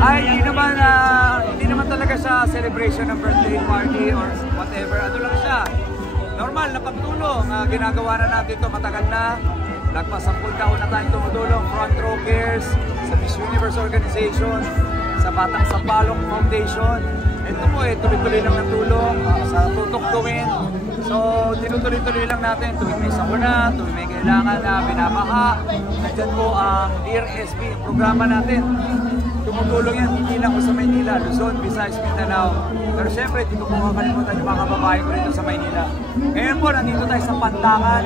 Ay, hindi naman talaga siya celebration ng birthday party or whatever. Ano lang siya, normal na pagtulong. Ginagawa na natin ito matagal na. Nagpa-10 taon na tayong tumutulong. Front Row Cares, sa Miss Universe Organization, sa Batang Sampalok Foundation. Ito po tuloy-tuloy lang natulong sa tutok gawin. So, tinutuloy-tuloy lang natin tuwing may sakuna, tuwing may kailangan na binabaha. Nandyan po ang Dear SB, yung programa natin. Tumutulong yan, hindi lang po sa Maynila, Luzon, Visayas, Mindanao. Pero syempre, hindi ko po makakalimutan yung mga kababae ko rito sa Maynila. Ngayon po, nandito tayo sa Pandakan.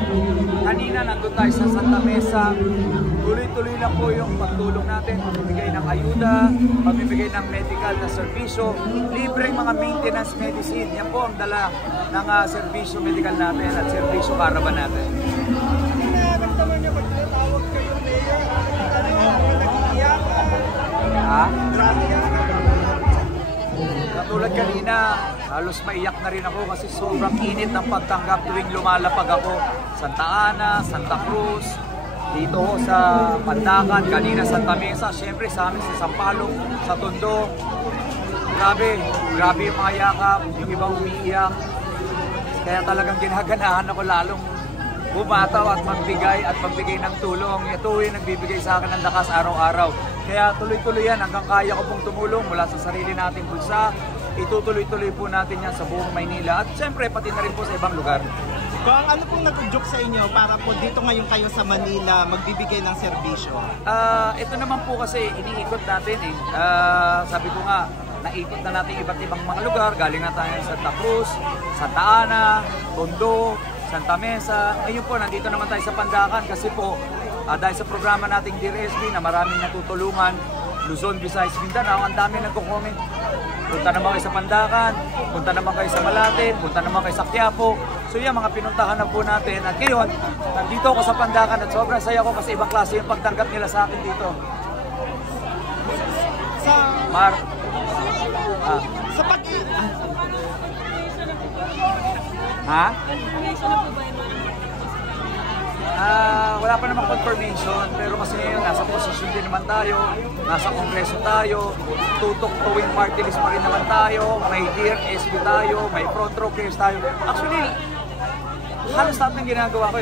Kanina, nandun tayo sa Santa Mesa. Tuloy-tuloy lang po yung pagtulong natin, pamimigay ng ayuda, pamimigay ng medical na serbisyo, libreng mga maintenance medicine. Yan po ang dala ng serbisyo medical natin at serbisyo caravan natin. Nakakamdaman niya pag tinatawag kayo, Mayor, nag-iiyak. Ha? Katulad kanina, halos maiyak na rin ako kasi sobrang init ng pagtanggap tuwing lumalapag ako. Santa Ana, Santa Cruz, dito sa Pandakan, kanina Santa Mesa, syempre sa amin sa Sampaloc, sa Tondo. Grabe yung mga yakap, yung ibang umiiyak. Kaya talagang ginaganahan ako lalong bumataw at magbigay ng tulong. Ito yung nagbibigay sa akin ng lakas araw-araw. Kaya tuloy-tuloy yan hanggang kaya ko pong tumulong mula sa sarili nating bulsa. Itutuloy-tuloy po natin yan sa buong Maynila at syempre pati na rin po sa ibang lugar. Kung ano pong nag-udyok sa inyo para po dito ngayon kayo sa Manila magbibigay ng serbisyo? Ito naman po kasi iniikot natin eh. Sabi ko nga, naikot na natin iba't ibang mga lugar. Galing na tayo sa Santa Cruz, Santa Ana, Tondo, Santa Mesa. Ngayon po, nandito naman tayo sa Pandakan kasi po dahil sa programa nating Dear SB na maraming natutulungan, Luzon, Visayas, Mindanao, ang dami nagko-comment. Punta naman kayo sa Pandakan, punta naman kayo sa Malaten, punta naman kayo sa Quiapo. So yan, mga pinuntahan na po natin. At ngayon, nandito ako sa Pandakan at sobrang saya ko kasi ibang klase yung pagtanggap nila sa akin dito. Sa pag... Ha? Wala pa namang confirmation, pero kasi ngayon nasa posisyon din naman tayo, nasa kongreso tayo, tutok tuwing party list pa rin naman tayo, may Dear SB tayo, may Front Row Cares tayo. Actually, halos lahat ng ginagawa ko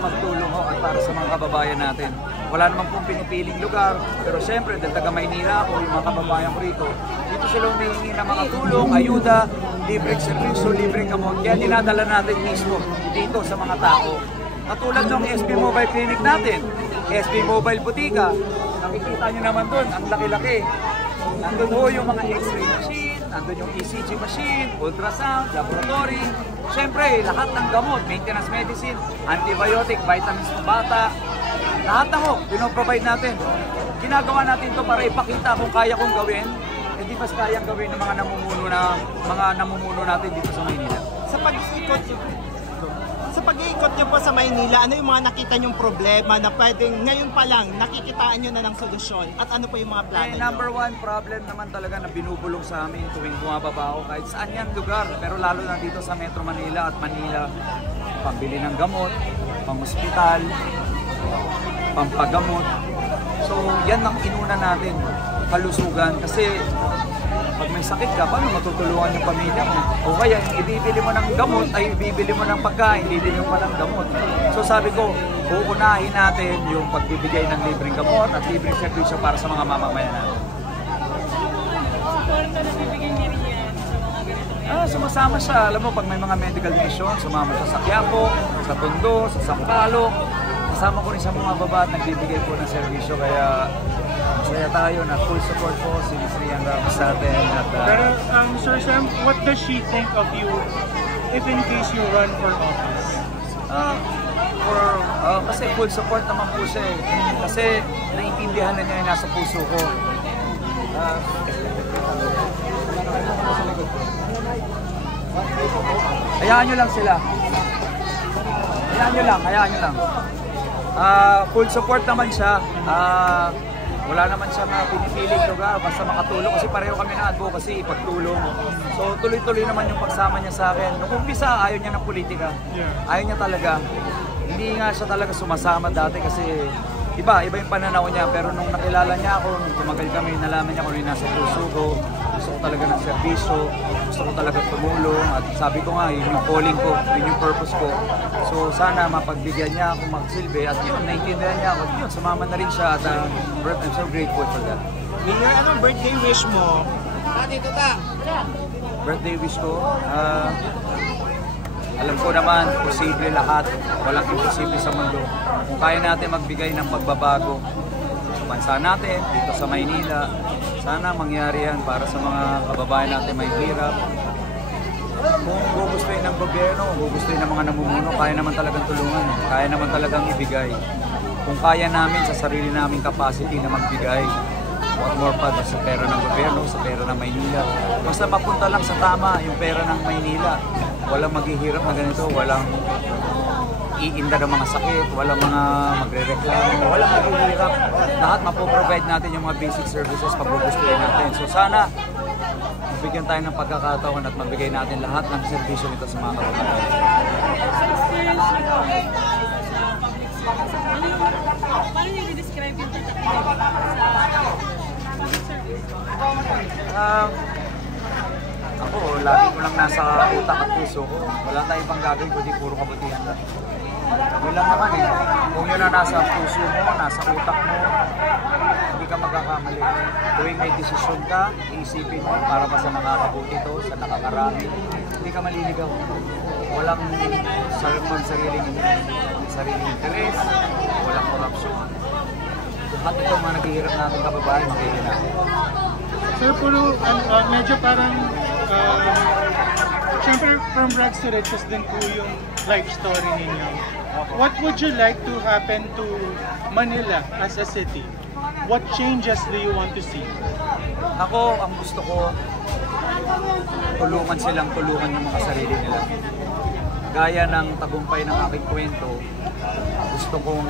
pagtulong ko at para sa mga kababayan natin. Wala naman pong pinipiling lugar, pero syempre dahil taga Maynila ako, yung mga kababayan ko rito, dito sila humihingi ng mga tulong, ayuda, libreng servisyo, libreng gamot, kaya dinadala natin mismo dito sa mga tao. Katulad ng SB Mobile Clinic natin, SB Mobile Butika, nakikita nyo naman doon, ang laki-laki. Nandun ho yung mga X-ray machine, nandun yung ECG machine, ultrasound, laboratory. Siyempre, lahat ng gamot, maintenance medicine, antibiotic, vitamins ng bata, lahat na ho, pinoprovide natin. Ginagawa natin ito para ipakita kung kaya kong gawin, hindi mas kayang gawin ng mga namumuno natin dito sa Maynila. Sa pag-iikot nyo po sa Maynila, ano yung mga nakita nyong problema na pwedeng ngayon pa lang nakikitaan nyo na ng solusyon? At ano po yung mga plano nyo? Number one problem naman talaga na binubulong sa amin tuwing bumababa ako kahit saan yan lugar. Pero lalo na dito sa Metro Manila at Manila, pambili ng gamot, pang-hospital, pampagamot. So yan ang inuna natin, kalusugan. Kasi pag may sakit ka, paano matutulungan yung pamilya mo? O kaya, ibibili mo ng gamot, ay ibibili mo ng pagkain, ibibili mo pa ng gamot. So sabi ko, uunahin natin yung pagbibigay ng libreng gamot at libreng servisyo para sa mga mamamayan natin. Suporta na bibigyan niya rin yan sa mga ganito? Sumasama siya. Alam mo, pag may mga medical mission, sumama siya sa Quiapo, sa Tondo, sa Sampaloc. Kasama ko rin sa mga baba at nagbibigay po ng servisyo. Kaya masaya tayo na full support po si Ms. Rian Ramos natin. Pero Sir Sam, what does she think of you if in case you run for office? Kasi full support naman po siya eh. Kasi naiintindihan na niya yung nasa puso ko. Hayaan nyo lang sila. Hayaan nyo lang. Full support naman siya. Wala naman siya pinipiling lugar, basta makatulong kasi pareho kami na advocacy, pagtulong. So tuloy-tuloy naman yung pagsama niya sa akin. Nung umpisa, ayaw niya ng politika. Ayaw niya talaga. Hindi nga siya talaga sumasama dati kasi iba yung pananaw niya, pero nung nakilala niya ako, nung tumagal kami, nalaman niya kung ano yung nasa puso ko, gusto ko talaga ng serbisyo, gusto ko talaga tumulong, at sabi ko nga, yun yung calling ko, yun yung purpose ko. So sana mapagbigyan niya ako magsilbi, at yun, naiintindihan niya ako, yun, sumama na rin siya, at I'm so grateful for that. Mayor, anong birthday wish mo? Birthday wish ko, alam ko naman, posible lahat, walang imposible sa mundo. Kung kaya natin magbigay ng pagbabago sa bansa natin, dito sa Maynila, sana mangyari yan para sa mga kababayan natin may hirap. Kung gugustuhin ng gobyerno, kung gugustuhin ng mga namumuno, kaya naman talagang tulungan, kaya naman talagang ibigay. Kung kaya namin sa sarili naming capacity na magbigay, what more pa sa pera ng gobyerno, sa pera ng Maynila. Basta mapunta lang sa tama yung pera ng Maynila. Walang maghihirap na ganito, walang iinda ng mga sakit, walang mga magre-reklamo, walang maghihirap. Lahat mapoprovide natin yung mga basic services pag gugustuhin natin. So sana, mabigyan tayo ng pagkakataon at mabigay natin lahat ng servisyo nito sa mga kababayan. Paano niyo i-describe yung tatakbo sa public service? Ako, lagi ko lang nasa utak at puso ko. Wala tayong pang gagawin kundi puro kabutihan lang. Kami lang naman eh. Kung yun na nasa puso mo, nasa utak mo, hindi ka magkakamali. Tuwing may desisyon ka, iisipin mo para pa sa nakakabuti to, sa nakakarami. Hindi ka maliligaw. Walang sariling interes, walang korupsyon. Lahat ito mga naghihirap natin kababayan, makikinap. Sir, puro, medyo parang, syempre from rags to riches din po yung life story ninyo. What would you like to happen to Manila as a city? What changes do you want to see? Ako, ang gusto ko, tulungan silang tulungan yung mga sarili nila. Gaya ng tagumpay ng aking kwento, gusto kong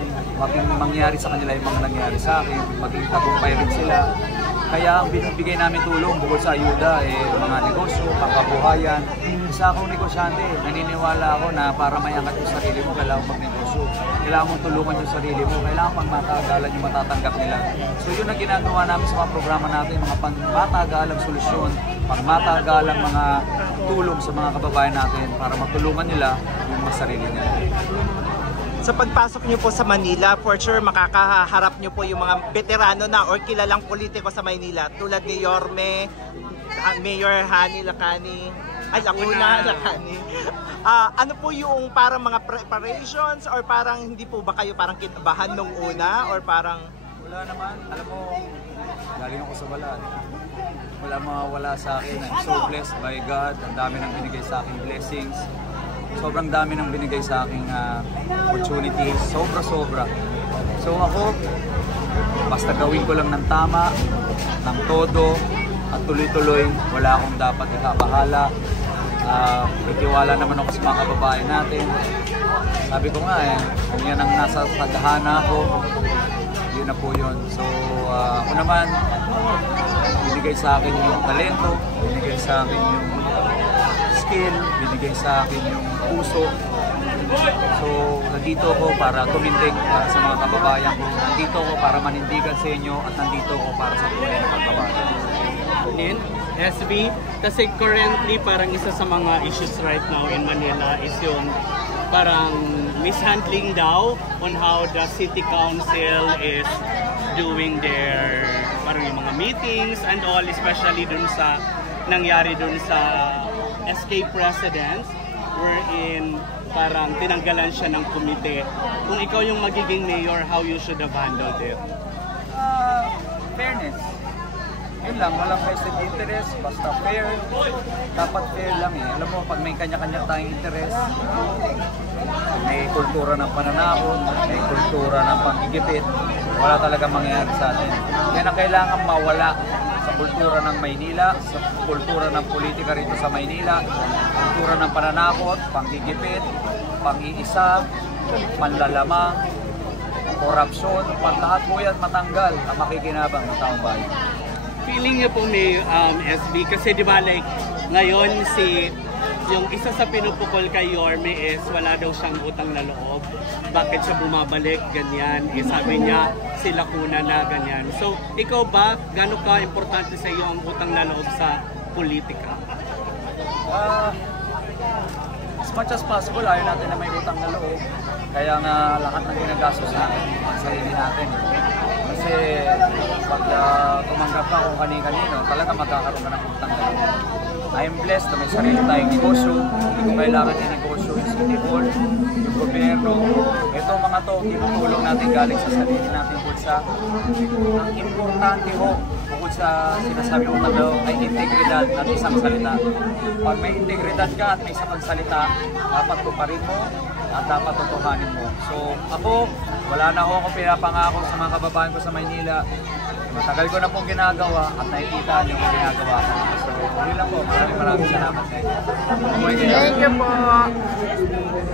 mangyari sa kanila yung mga nangyari sa akin, maging tagumpay rin sila. Kaya ang binibigay namin tulong bukod sa ayuda, mga negosyo, pangkabuhayan. Isa akong negosyante, naniniwala ako na para mayangat yung sarili mo, kailangan magnegosyo. Kailangan mong tulungan yung sarili mo, kailangan pangmatagalan yung matatanggap nila. So yun ang ginagawa namin sa mga programa natin, mga pangmatagalang solusyon, pangmatagalang mga tulong sa mga kababayan natin para matulungan nila yung mga sarili nila. Sa pagpasok nyo po sa Manila, for sure makakaharap nyo po yung mga veterano na or kilalang politiko sa Maynila tulad ni Yorme, Mayor Hani Lacani, Lacani. Ano po yung parang mga preparations or parang hindi po ba kayo parang kinabahan nung una or parang... Wala naman, alam mo, galing ako sa balat. Wala mawawala sa akin. I'm so blessed by God. Ang dami nang binigay sa akin blessings. Sobrang dami nang binigay sa aking opportunities. Sobra-sobra. So ako, basta gawin ko lang ng tama, ng todo, at tuloy-tuloy. Wala akong dapat ikabahala. Itiwala naman ako sa mga kababayan natin. Sabi ko nga kung yan ang nasa tadhana ko, yun na po yun. So ako naman, binigay sa akin yung talento, binigay sa akin yung skill, binigay sa akin yung puso. So nandito ako para tumindig para sa mga kababayan ko. Nandito ako para manindigan sa inyo at nandito ako para sa tunay na pagbabago. SB, kasi currently parang isa sa mga issues right now in Manila is yung parang mishandling daw on how the city council is doing their parang yung mga meetings and all, especially dun sa nangyari dun sa SK Presidents wherein parang tinanggalan siya ng komite. Kung ikaw yung magiging mayor, how you should have handled it? Fairness. Yun lang, walang vested interest, basta fair. Dapat fair lang Alam mo, pag may kanya-kanya tayong interest, may kultura ng pananakot, may kultura ng panggigipit, wala talaga mangyayari sa atin. Yan ang kailangan mawala sa kultura ng Maynila, sa kultura ng politika rito sa Maynila, kultura ng pananakot, panggigipit, pang-iisa, panlalamang, korupsyon, pag lahat po yan matanggal ang makikinabang ng taong bayan. Feeling niyo po may SB kasi di ba like ngayon si yung isa sa pinupukol kay Yorme is wala daw siyang utang na loob. Bakit siya bumabalik, ganyan. Sabi niya, sila kuna na, ganyan. So, ikaw ba, gano'n ka importante sa iyo ang utang na loob sa politika? As much as possible, ayaw natin na may utang na loob. Kaya nga lahat ng ginagastos natin, ang sarili natin. Kasi pag tumanggap ka kung kani-kanino, talaga magkakaroon ka ng utang na loob. I'm blessed na may sarili tayong negosyo. Hindi ko kailangan yung negosyo yung City Hall, yung gobyerno. Ito mga to, tinutulong natin galing sa sarili natin bulsa. Ang importante ho, bukod sa sinasabi mo talo, ay integridad at isang salita. Pag may integridad ka at may isang salita, dapat tuparin mo at dapat tutuhanin mo. So ako, wala na ako pinapangako sa mga kababayan ko sa Maynila. Matagal ko na pong ginagawa at nakikita niyo kung ginagawa ko. So, yun lang po. Maraming salamat sa inyo. Thank you po.